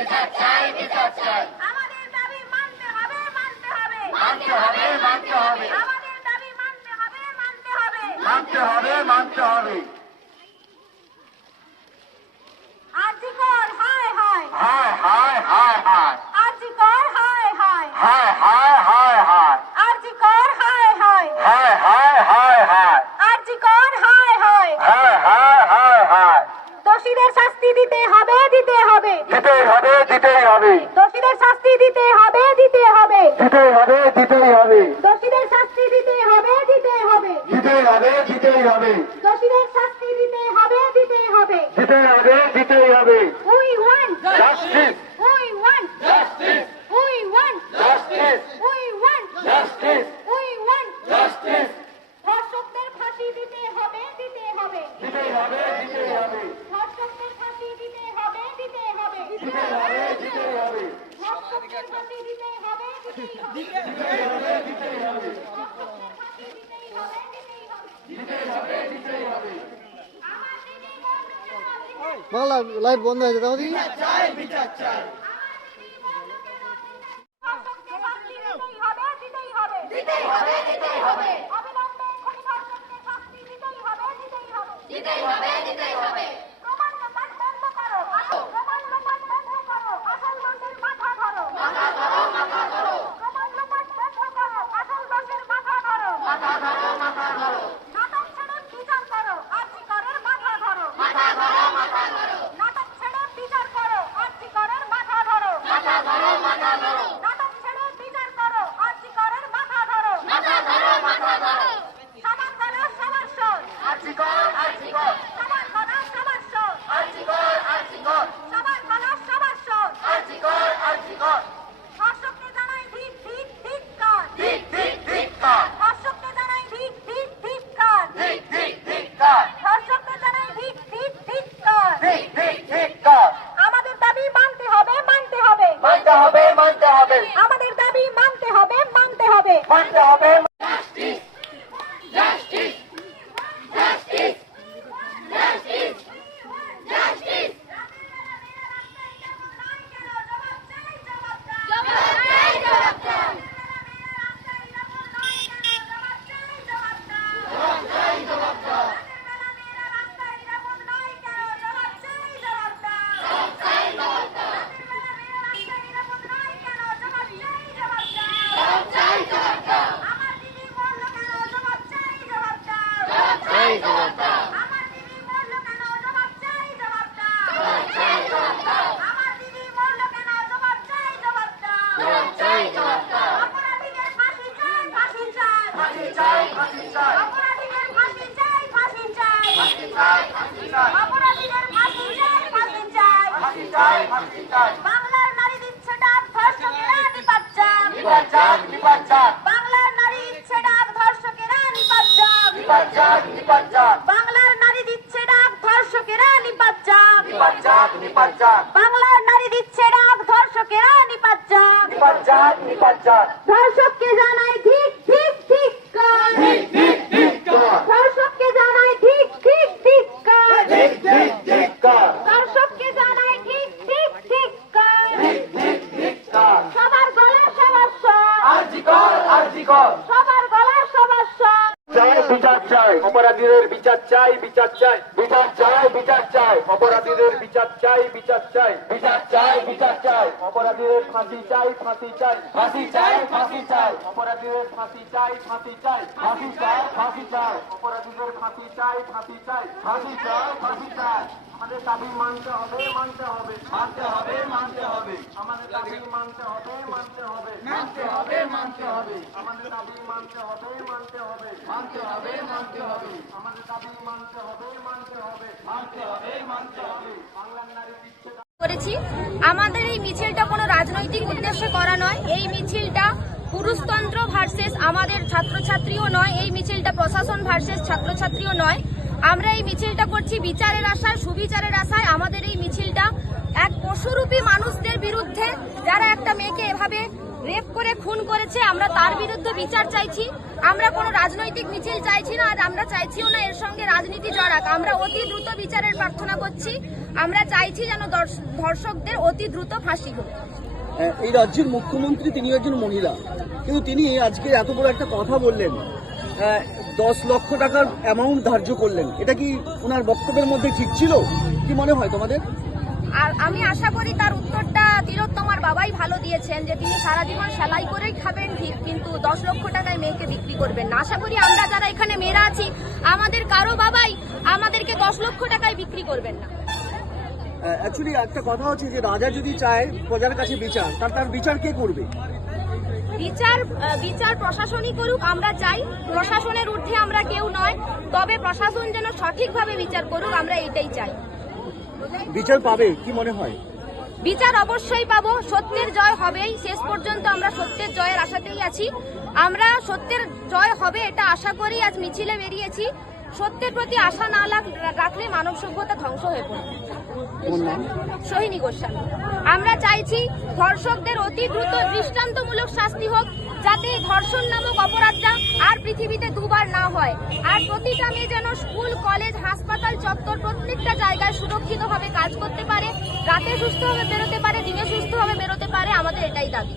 বিচার চাই, বিচার চাই। আমাদের দাবি মানতে হবে, মানতে হবে, মানতে হবে, মানতে হবে, আমাদের দাবি মানতে হবে, মানতে হবে। মানতে হবে, মানতে হবে। আজিকর হায় হায়, হায় হায় হায় হায়, আজিকর হায় হায়, হায় হায় হায় হায়, আজিকর হায় হায়, হায় হায় হায় হায়, আজিকর হায় হায়। হায় হায় হায় হায়। দোষীদের শাস্তি দিতে হবে, দিতে হবে, দিতেই হবে, দিতেই হবে, দোষীদের শাস্তি দিতে হবে, দিতে হবে, দিতেই হবে, দিতেই হবে, দোষীদের শাস্তি দিতে হবে, দিতে হবে, দিতেই হবে, দিতেই হবে, দোষীদের শাস্তি দিতে হবে, দিতে হবে। দিতেই হবে, দিতেই হবে। We want justice, we want justice, we want justice, we want justice, we want justice. ধর্ষকদের ফাঁসি দিতে হবে, দিতে হবে, দিতেই হবে, দিতেই হবে, ধর্ষকদের ফাঁসি দিতে হবে, দিতে হবে, দিতেই হবে, দিতেই হবে, ধর্ষকদের ফাঁসি দিতে হবে, দিতেই হবে, দিতেই হবে, দিতেই হবে, ধর্ষকদের ফাঁসি দিতেই হবে, দিতেই হবে। দিতেই হবে, দিতেই হবে। আমার দিদি বন্ধুকে না দিতে বাংলা লাইভ বন্ধ হয়েছে তাহলে চাই, বিচার চাই। ধর্ষকদের ফাঁসি দিতেই হবে, দিতেই হবে, দিতেই হবে, দিতেই হবে, অবিলম্বে খুনি ধর্ষকদের শাস্তি দিতেই হবে, দিতেই হবে, দিতেই হবে, দিতেই হবে। প্রমাণ লোপাট বন্ধ করো, প্রমাণ লোপাট বন্ধ করো, আসল দোষের মাথা ধরো, মাথা ধরো, মাথা ধরো, প্রমাণ লোপাট বন্ধ করো, আসল দোষের মাথা ধরো, মাথা ধরো, মাথা ধরো, নাটক ছেড়ে বিচার করো, আর্জিকরের মাথা ধরো, মাথা ধরো, মাথা ধরো, নাটক ছেড়ে বিচার করো, আর্জিকরের মাথা ধরো, মাথা ধরো, মাথা ধরো, নাটক ছেড়ে বিচার করো, আর্জিকরের মাথা ধরো, মাথা ধরো, মাথা ধরো। সমান করো সবার শোধ, আর্জিকর, আর্জিকর, সমান করো সবার শোধ, আর্জিকর, আর্জিকর, সমান করো সবার শোধ। আর্জিকর, আর্জিকর। ধর্ষককে জানাই ধিক ধিক ধিক্কার, ধিক, ধিক, ধিক্কার, ধর্ষককে জানাই ধিক ধিক ধিক্কার, ধিক, ধিক, ধিক্কার, ধর্ষককে জানাই ধিক ধিক ধিক্কার। ধিক, ধিক, ধিক্কার। আমাদের দাবি মানতে হবে, মানতে হবে, মানতে হবে, মানতে হবে, আমাদের দাবি মানতে হবে, মানতে হবে। মানতে হবে। Justice, justice, justice, justice, justice. ফাঁসি চাই, ফাঁসি চাই, ফাঁসি চাই, ফাঁসি চাই, ফাঁসি চাই। বাংলার নারী দিচ্ছে ডাক, ধর্ষকেরা নিপাত যাক, নিপাত যাক, নিপাত যাক, বাংলার নারী দিচ্ছে ডাক, ধর্ষকেরা নিপাত যাক, নিপাত যাক, নিপাত যাক, বাংলার নারী দিচ্ছে ডাক, ধর্ষকেরা নিপাত যাক, নিপাত যাক, নিপাত যাক, বাংলার নারী দিচ্ছে ডাক, ধর্ষকেরা নিপাত যাক। নিপাত যাক, নিপাত যাক। ধর্ষককে জানাই ধিক ধিক ধিক্কার, ধিক, ধিক, ধিক্কার, ধর্ষককে জানাই ধিক ধিক ধিক্কার, ধিক, ধিক, ধিক্কার, ধর্ষককে জানাই ধিক ধিক ধিক্কার। ধিক, ধিক, ধিক্কার। সবার গলা সবার স্বর, আর্জিকর, আর্জিকর। সবার গলা সবার স্বর। চাই, বিচার চাই, অপরাধীদের বিচার চাই, বিচার চাই, বিচার চাই, বিচার চাই, অপরাধীদের বিচার চাই, বিচার চাই, বিচার চাই, বিচার চাই, অপরাধীদের ফাঁসি চাই, ফাঁসি চাই, ফাঁসি চাই, ফাঁসি চাই, অপরাধীদের ফাঁসি চাই, ফাঁসি চাই, ফাঁসি চাই, ফাঁসি চাই, অপরাধীদের ফাঁসি চাই, ফাঁসি চাই, ফাঁসি চাই, ফাঁসি চাই। আমাদের দাবি মানতে হবে, মানতে হবে, মানতে হবে, মানতে হবে, আমাদের দাবি মানতে হবে, মানতে হবে, মানতে হবে, মানতে হবে, আমাদের দাবি মানতে হবে, মানতে হবে, মানতে হবে, মানতে হবে, আমাদের দাবি মানতে হবে, মানতে হবে, মানতে হবে, মানতে হবে। বাংলার নারী বিচ্ছেদ করেছি। আমাদের এই মিছিলটা কোনো রাজনৈতিক উদ্দেশ্যে করা নয়। এই মিছিলটা পুরুষতন্ত্র ভার্সেস আমাদের ছাত্রছাত্রীও নয়, এই মিছিলটা প্রশাসন ভার্সেস ছাত্রছাত্রীও নয়। আমরা এই মিছিলটা করছি বিচারের আশায়, সুবিচারের আশায়। আমাদের এই মিছিলটা এক পশুরূপী মানুষদের বিরুদ্ধে, যারা একটা মেয়েকে এভাবে রেপ করে খুন করেছে, আমরা তার বিরুদ্ধে বিচার চাইছি। আমরা কোনো রাজনৈতিক মিছিল চাইছি না, আর আমরা চাইছিও না এর সঙ্গে রাজনীতি জড়াক। আমরা অতি দ্রুত বিচারের প্রার্থনা করছি। আমরা চাইছি যেন ধর্ষকদের অতি দ্রুত ফাঁসি হোক। এই রাজ্যের মুখ্যমন্ত্রী তিনি একজন মহিলা, কিন্তু তিনি আজকে এত বড় একটা কথা বললেন, 10 লক্ষ টাকার অ্যামাউন্ট ধার্য করলেন, এটা কি ওনার বক্তব্যের মধ্যে ঠিক ছিল? কি মনে হয় তোমাদের? আর আমি আশা করি তার উত্তরটা তিলোত্তমার বাবাই ভালো দিয়েছেন, যে তিনি সারা জীবন সেলাই করেই খাবেন ঠিক, কিন্তু 10 লক্ষ টাকায় মেয়েকে বিক্রি করবেন না। আশা করি আমরা যারা এখানে মেয়েরা আছি, আমাদের কারো বাবাই আমাদেরকে 10 লক্ষ টাকায় বিক্রি করবেন না। অ্যাকচুয়ালি একটা কথা হচ্ছে যে রাজা যদি চায় প্রজার কাছে বিচার, তার বিচার কে করবে? বিচার প্রশাসনই করুক। আমরা চাই, প্রশাসনের ঊর্ধ্বে আমরা কেউ নয়, তবে প্রশাসন যেন সঠিকভাবে বিচার করুক, আমরা এটাই চাই। বিচার পাবে কি মনে হয়? বিচার অবশ্যই পাবো, সত্যের জয় হবেই। শেষ পর্যন্ত আমরা সত্যের জয়ের আশাতেই আছি। আমরা সত্যের জয় হবে এটা আশা করি আজ মিছিলে বেরিয়েছি। সত্যের প্রতি আশা না রাখলে মানব সভ্যতা ধ্বংস হয়ে পড়বে। সোহিনী গোস্বামী। আমরা চাইছি ধর্ষকদের অতি দ্রুত দৃষ্টান্তমূলক শাস্তি হোক, যাতে ধর্ষণ নামক অপরাধটা আর পৃথিবীতে দুবার না হয়। আর প্রতিটা মেয়ে যেন স্কুল, কলেজ, হাসপাতাল, চত্বর প্রত্যেকটা জায়গায় সুরক্ষিতভাবে কাজ করতে পারে, রাতে সুস্থভাবে বেরোতে পারে, দিনে সুস্থভাবে বেরোতে পারে। আমাদের এটাই দাবি।